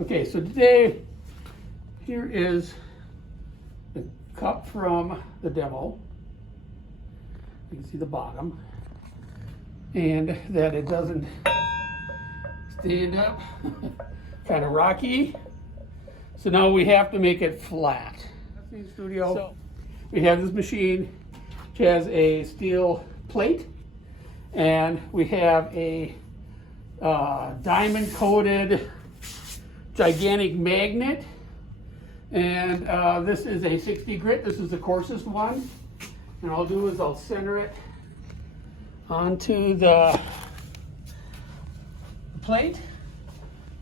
Okay, so today, here is the cup from the demo. You can see the bottom. And that it doesn't stand up, kind of rocky. So now we have to make it flat. That's the studio. So we have this machine which has a steel plate, and we have a diamond coated gigantic magnet, and this is a 60 grit. This is the coarsest one, and all I'll do is I'll center it onto the plate,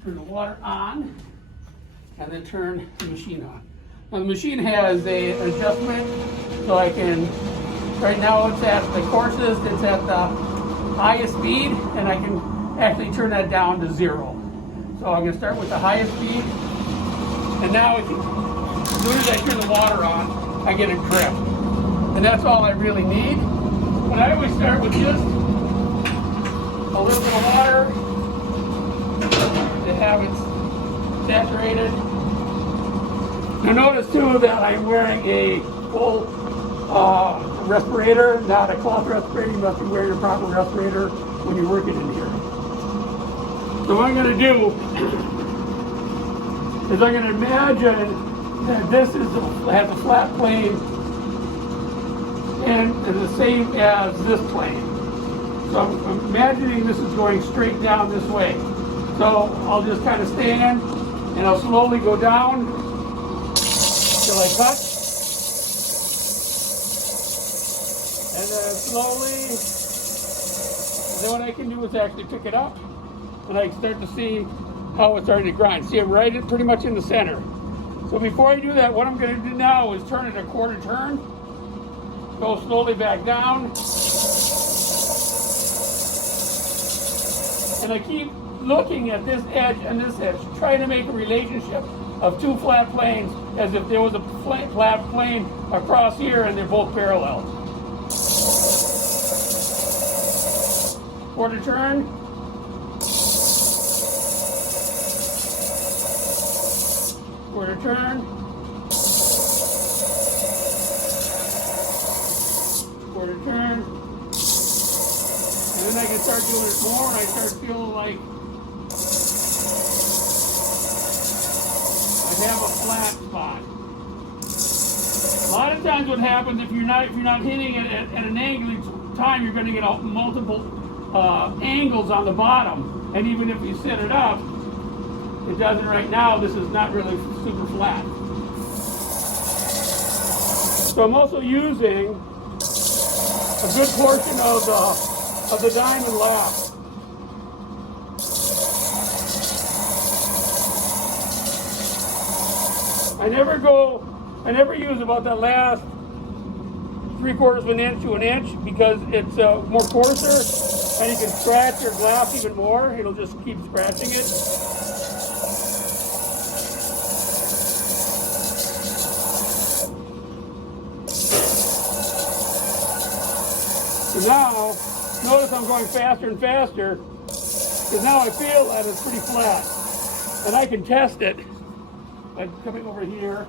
turn the water on, and then turn the machine on. Now the machine has an adjustment, so I can, right now it's at the coarsest, it's at the highest speed, and I can actually turn that down to 0. So I'm going to start with the highest speed, and now as soon as I turn the water on, I get a drip. And that's all I really need. But I always start with just a little bit of water to have it saturated. Now notice too that I'm wearing a full respirator, not a cloth respirator. You must be wearing a proper respirator when you're working in here. So what I'm going to do is I'm going to imagine that this has a flat plane and the same as this plane. So I'm imagining this is going straight down this way. So I'll just kind of stand and I'll slowly go down till I touch. And then slowly, and then what I can do is actually pick it up, and I can start to see how it's starting to grind. See, I'm right pretty much in the center. So before I do that, what I'm going to do now is turn it a quarter turn, go slowly back down, and I keep looking at this edge and this edge, trying to make a relationship of two flat planes as if there was a flat plane across here and they're both parallel. Quarter turn. Quarter turn. Quarter turn. And then I can start doing it more, and I start feeling like I have a flat spot. A lot of times what happens if you're not hitting it at an angle each time, you're going to get multiple angles on the bottom. And even if you set it up, it doesn't right now. This is not really super flat. So I'm also using a good portion of the diamond lap. I never use about that last 3/4 of an inch to an inch because it's more coarser and you can scratch your glass even more. It'll just keep scratching it. So now, notice I'm going faster and faster because now I feel that it's pretty flat. And I can test it by coming over here,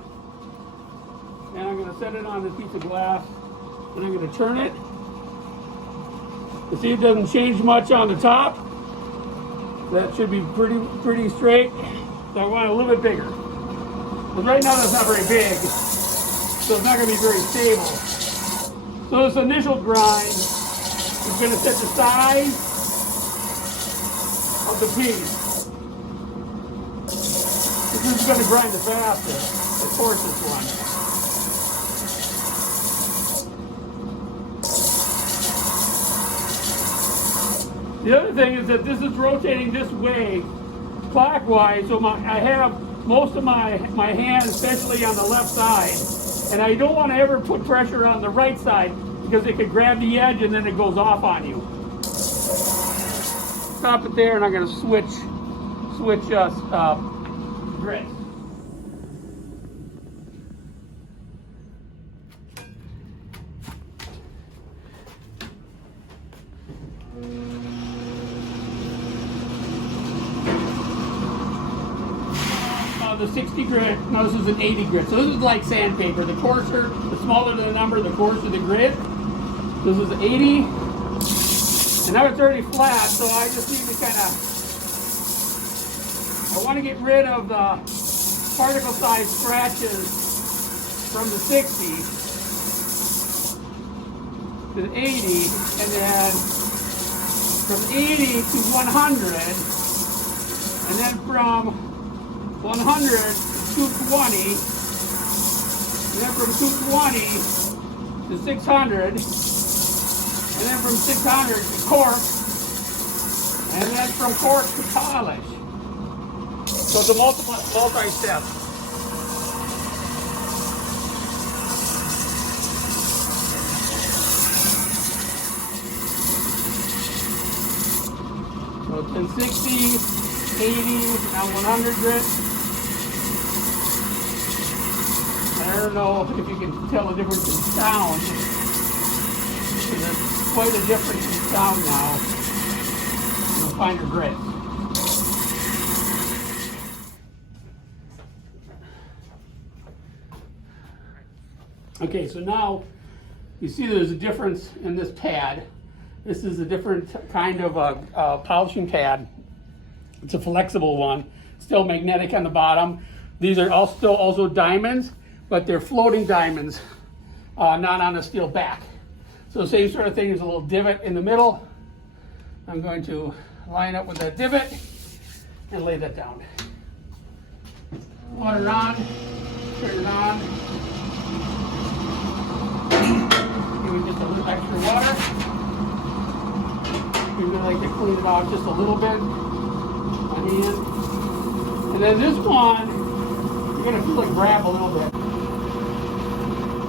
and I'm going to set it on this piece of glass, and I'm going to turn it. You see it doesn't change much on the top. That should be pretty straight. So I want it a little bit bigger. But right now that's not very big, so it's not going to be very stable. So this initial grind is going to set the size of the piece. This is going to grind the fastest, the coarsest one. The other thing is that this is rotating this way, clockwise, so I have most of my hand, especially on the left side, and I don't want to ever put pressure on the right side because it could grab the edge and then it goes off on you. Stop it there, and I'm going to switch grits. the 60 grit. No, this is an 80 grit. So this is like sandpaper. The coarser, the smaller the number, the coarser the grit. This is 80. And now it's already flat, so I just need to kind of, I want to get rid of the particle size scratches from the 60 to the 80, and then from 80 to 100, and then from 100 to 220, and then from 220 to 600, and then from 600 to cork, and then from cork to polish. So it's a multi-step. So it's been 60, 80, now 100 grit. I don't know if you can tell the difference in sound. There's quite a difference in sound now. You'll find your grit. Okay, so now you see there's a difference in this pad. This is a different kind of polishing pad. It's a flexible one, still magnetic on the bottom. These are all still also diamonds, but they're floating diamonds, not on a steel back. So same sort of thing, there's a little divot in the middle. I'm going to line up with that divot and lay that down. Water on, turn it on. Give it just a little extra water. You're gonna like to clean it off just a little bit on hand. And then this one, you're gonna feel it grab a little bit.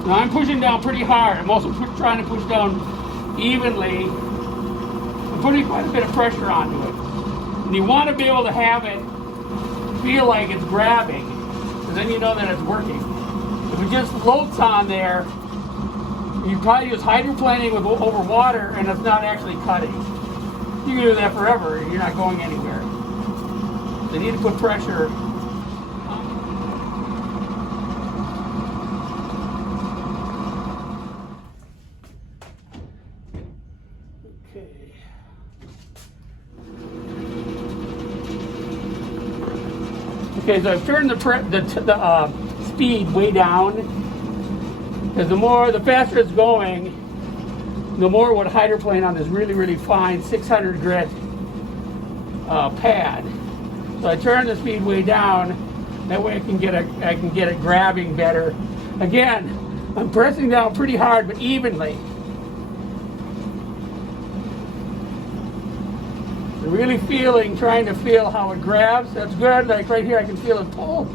Now I'm pushing down pretty hard. I'm also trying to push down evenly. I'm putting quite a bit of pressure onto it. And you want to be able to have it feel like it's grabbing, because then you know that it's working. If it just floats on there, you probably use hydroplaning over water and it's not actually cutting. You can do that forever and you're not going anywhere. So you need to put pressure on. Okay. Okay, so I've turned the speed way down. Because the faster it's going, the more it would hydroplane on this really, really fine 600 grit pad. So I turn the speed way down. That way I can get it grabbing better. Again, I'm pressing down pretty hard, but evenly. Really trying to feel how it grabs. That's good. Like right here, I can feel it pull.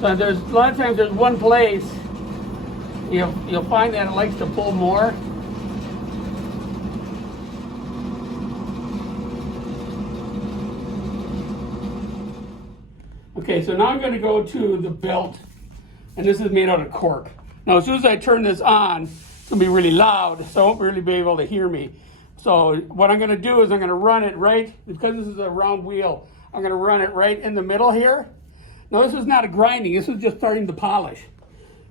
So there's a lot of times there's one place. You'll find that it likes to pull more. Okay, so now I'm going to go to the belt, and this is made out of cork. Now, as soon as I turn this on, it's going to be really loud, so I won't really be able to hear me. So what I'm going to do is I'm going to run it right, because this is a round wheel, I'm going to run it right in the middle here. Now, this is not a grinding, this is just starting to polish.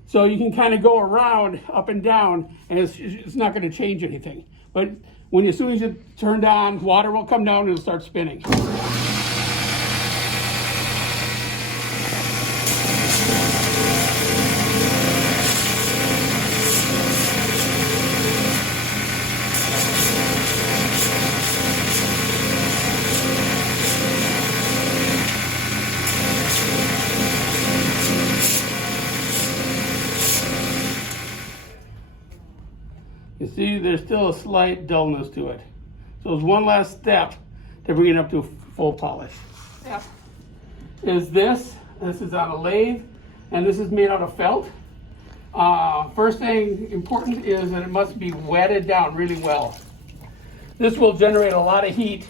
So you can kind of go around, up and down, and it's not going to change anything. But as soon as you turn on, water will come down and it'll start spinning. You see, there's still a slight dullness to it. So there's one last step to bring it up to full polish. Step is this. This is on a lathe, and this is made out of felt. First thing important is that it must be wetted down really well. This will generate a lot of heat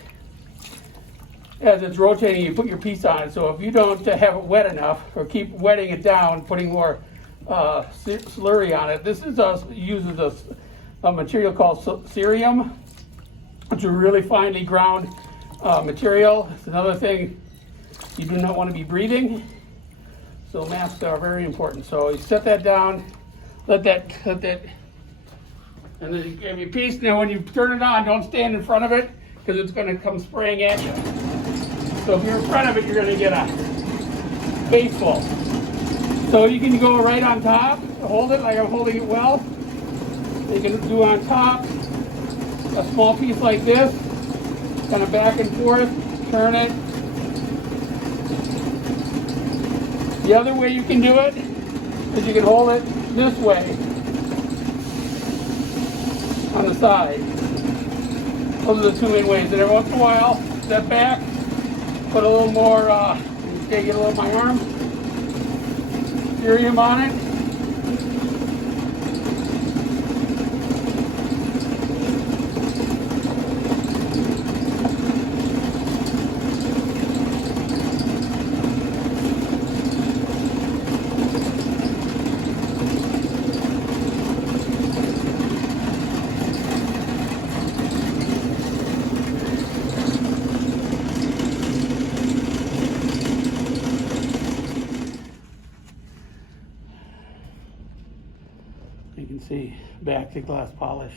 as it's rotating. You put your piece on it. So if you don't have it wet enough, or keep wetting it down, putting more slurry on it, this uses a material called cerium. It's a really finely ground material. It's another thing you do not want to be breathing. So masks are very important. So you set that down, let that, and then you give your piece. Now when you turn it on, don't stand in front of it because it's going to come spraying at you. So if you're in front of it, you're going to get a face full. So you can go right on top, hold it like I'm holding it well. You can do on top a small piece like this, kind of back and forth, turn it. The other way you can do it is you can hold it this way on the side. Those are the two main ways. And every once in a while, step back, put a little more, okay, get a little of my arm, cerium on it. You can see back to glass polish.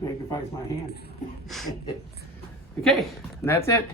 Magnifies my hand. Okay, and that's it.